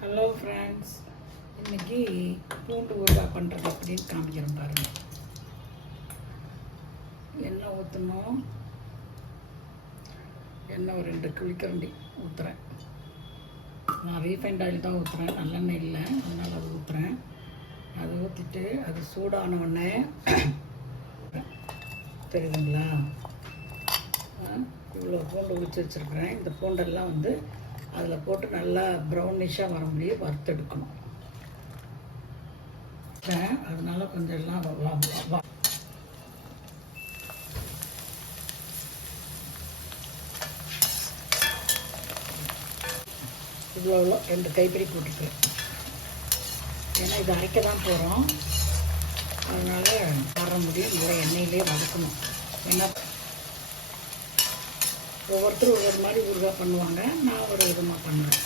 Hello friends, இன்றைக்கி பூண்டு ஊறுகாய் பண்ணுறது எப்படின்னு காமிக்கிறேன் பாருங்கள். எண்ணெய் ஊற்றணும். எண்ணெய் ஒரு 2 குழிக்கரண்டி ஊற்றுறேன். நான் ரீஃபைண்ட் ஆயில் தான் ஊற்றுறேன், நல்லெண்ணெய் இல்லை, அதனால் அது ஊற்றுறேன். அதை ஊற்றிட்டு அது சூடான உடனே தெரியுதுங்களா, இவ்வளோ பூண்டு உரிச்சு வச்சுருக்குறேன். இந்த பூண்டெல்லாம் அதில் போட்டு நல்லா ப்ரௌனிஷாக வர முடியும் வறுத்தெடுக்கணும். அதனால கொஞ்சம் எல்லாம் இவ்வளோ 2 கைப்பிடி போட்டுருக்கேன். ஏன்னா இது அரைக்க தான் போகிறோம், அதனால் வர முடியும். இல்லை எண்ணெயிலே வதக்கணும். ஏன்னா ஒவ்வொருத்தரும் ஒவ்வொரு மாதிரி ஊறுகாய் பண்ணுவாங்க, நான் ஒரு விதமாக பண்ணுவேன்.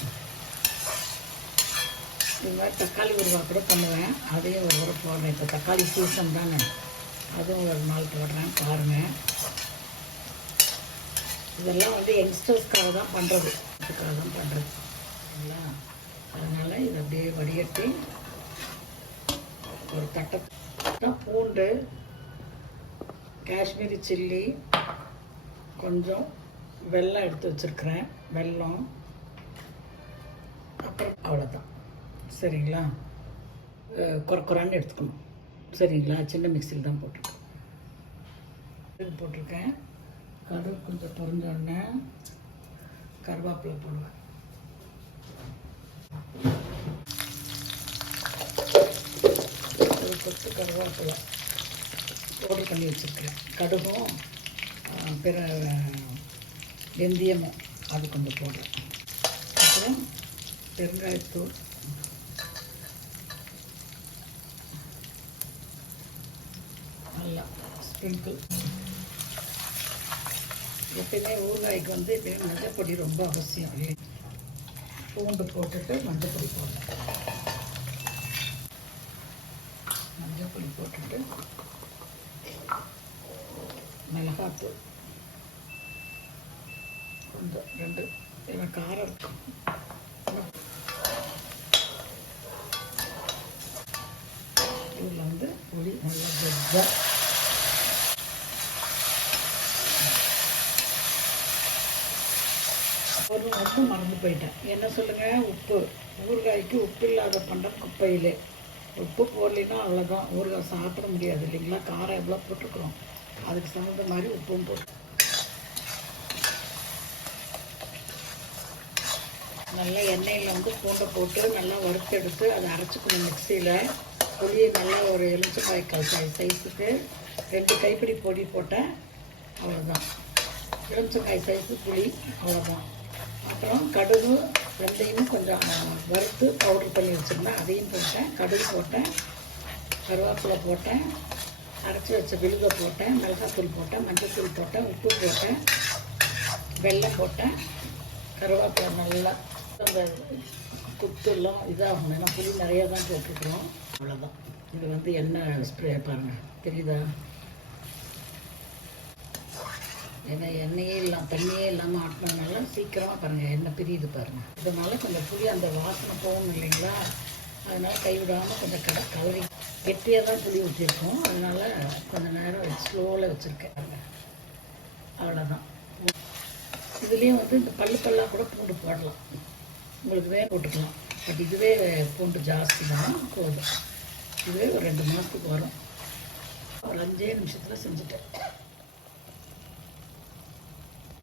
இது மாதிரி தக்காளி ஊறுகாய் கூட பண்ணுவேன், அதையும் ஒரு முறை போடுறேன். இப்போ தக்காளி சீசன் தானே, அதுவும் ஒரு நாள் போடுறேன் பாருங்கள். இதெல்லாம் யங்ஸ்டர்ஸ்க்காக தான் பண்ணுறது, அதுக்காக தான் பண்ணுறது இல்லைங்களா. அதனால் இதை அப்படியே வடிகட்டி ஒரு தட்டை பூண்டு, காஷ்மீரி சில்லி, கொஞ்சம் வெல்லம் எடுத்து வச்சுருக்கிறேன், வெல்லம், அப்புறம் அவ்வளோதான். சரிங்களா, குறைன்னு எடுத்துக்கணும். சரிங்களா, சின்ன மிக்சியில் தான் போட்டிருக்கேன். கடுகு கொஞ்சம் பொரிஞ்சோடனே கருவேப்பிலை போடுவேன். ஒரு கொத்து கருவேப்பிலை பவுடர் பண்ணி வச்சுருக்கேன். கடுகும் பிற வெந்தயமும் அது கொஞ்சம் போடுறேன். அப்புறம் பெருங்காயத்தூள், நல்லா ஸ்ப்ரிங்கிள். எப்பயுமே ஊறுகாய்க்கு எப்பயுமே மஞ்சள் பொடி ரொம்ப அவசியம். பூண்டு போட்டுட்டு மஞ்சள் பொடி போடுறேன். மஞ்சள் பொடி போட்டுட்டு மிளகாத்தூள் கொஞ்சம் 2, ஏன்னா காரம் இருக்கும். இதில் புளி நல்லா வெஜ்ஜாக ஒரு மறந்து போயிட்டேன். என்ன சொல்லுங்கள், உப்பு. ஊறுகாய்க்கு உப்பு இல்லாத பண்டம் குப்பையிலே. உப்பு போடலைன்னா அவ்வளோதான், ஊறுகாய் சாப்பிட முடியாது இல்லைங்களா. காரம் எவ்வளோ போட்டிருக்குறோம், அதுக்கு தகுந்த மாதிரி உப்பும் போட்டு நல்லா எண்ணெயில் பூண்டை போட்டு நல்லா வறுத்தெடுத்து அதை அரைச்சிக்கணும் மிக்சியில். புளியை நல்லா ஒரு எலுமிச்சக்காய் சைஸுக்கு 2 கைப்பிடி பொடி போட்டேன், அவ்வளோதான். எலுமிச்சக்காய் சைஸு புளி, அவ்வளோதான். அப்புறம் கடுகு வெந்தயமும் கொஞ்சம் வறுத்து பவுடர் பண்ணி வச்சுருந்தேன், அதையும் போட்டேன். கடுகு போட்டேன், கருவேப்பிலை போட்டேன், அரைச்சி வச்ச விழுதை போட்டேன், மிளகாத்தூள் போட்டேன், மஞ்சள்தூள் போட்டேன், உப்பு போட்டேன், வெல்லம் போட்டேன், கருவேப்பிலை நல்லா அந்த குத்துலாம் இதாகணும். ஏன்னா புளி நிறையா தான் போட்டுருக்குறோம், அவ்வளோதான். இது எண்ணெய் ஸ்ப்ரே பாருங்கள், தெரியுதா. ஏன்னா எண்ணெயே இல்லாமல் தண்ணியே இல்லாமல் ஆட்டினதுனால சீக்கிரமாக பாருங்கள் எண்ணெய் பிரியுது பாருங்கள். இதனால் கொஞ்சம் புளி அந்த வாசனை போகணும் இல்லைங்களா, அதனால் கைவிடாமல் கொஞ்சம் கலரி கெட்டியாக தான் புளி ஊற்றிருக்கோம், அதனால் கொஞ்சம் நேரம் ஸ்லோவில் வச்சுருக்கேன். அவ்வளோதான். இதுலேயும் இந்த பல்லாக கூட பூண்டு போடலாம், உங்களுக்கு வேணும் போட்டுக்கலாம். பட் இதுவே பூண்டு ஜாஸ்தி தான் போதும். இதுவே ஒரு 2 மாதத்துக்கு வரும். ஒரு 5 நிமிஷத்தில் செஞ்சுட்டேன்.